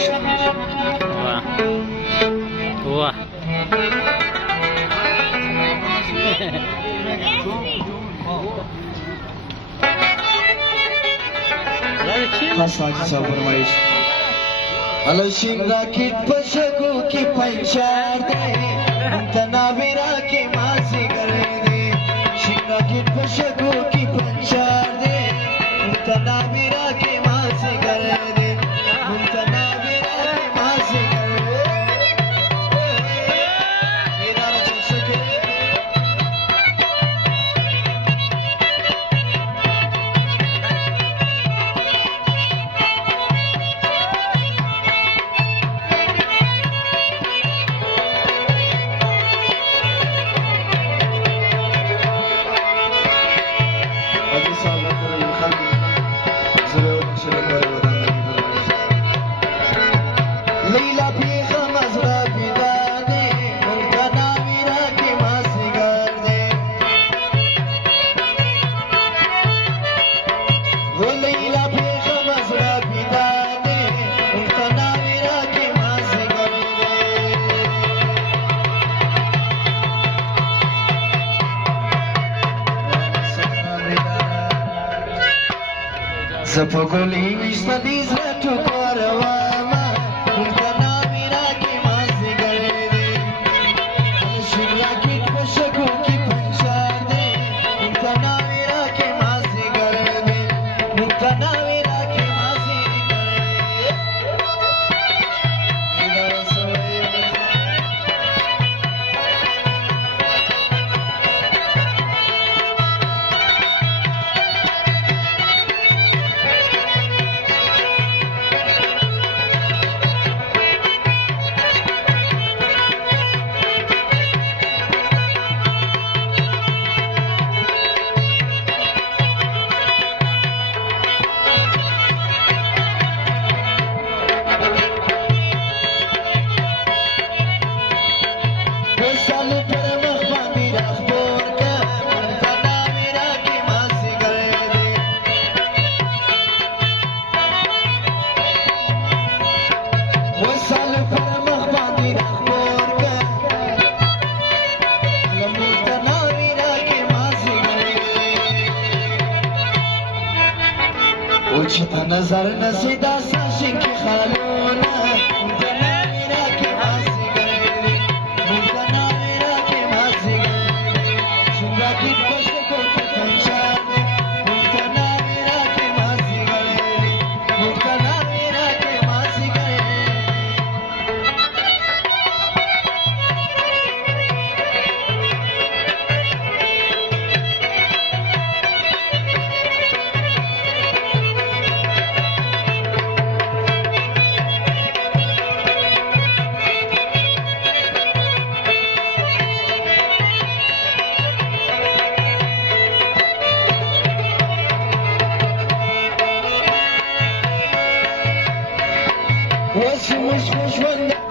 वाह वाह खास माझीचा फरमाईश अलशिंगा किट पशगू की पंचार दे तनाविरा के मासी गले दे शिंगा किट पशगू की पंचार दे तनाविरा के मासी गले दे तनाविरा के मासी गले मेरा चल सके Leila Pika Mazra Pidane, Mulkana Mira ke Masigarde. Leila Pika Mazra Pidane, Mulkana Mira ke Masigarde. Zapogoli Studies to Karawama. Mulkana Mira ke Masigarde. Shilla Kit Pashaku ki Panchade. Mulkana Mira ke Masigarde. Mulkana Mira ke Masigarde. Ida soy Sal per mahbandi rakhbor ka Mulkana Mira ke Masigarde. Sal per mahbandi rakhbor ka Mulkana Mira ke Masigarde. Uchta nazar nasida sashin ki khalona Mulkana Mira ke Masigarde. Mulkana Mira ke Masigarde. Shunga kit pashko ki panchade. Mulkana Mira ke Masigarde. Mulkana Mira ke Masigarde. وش وش وش ولا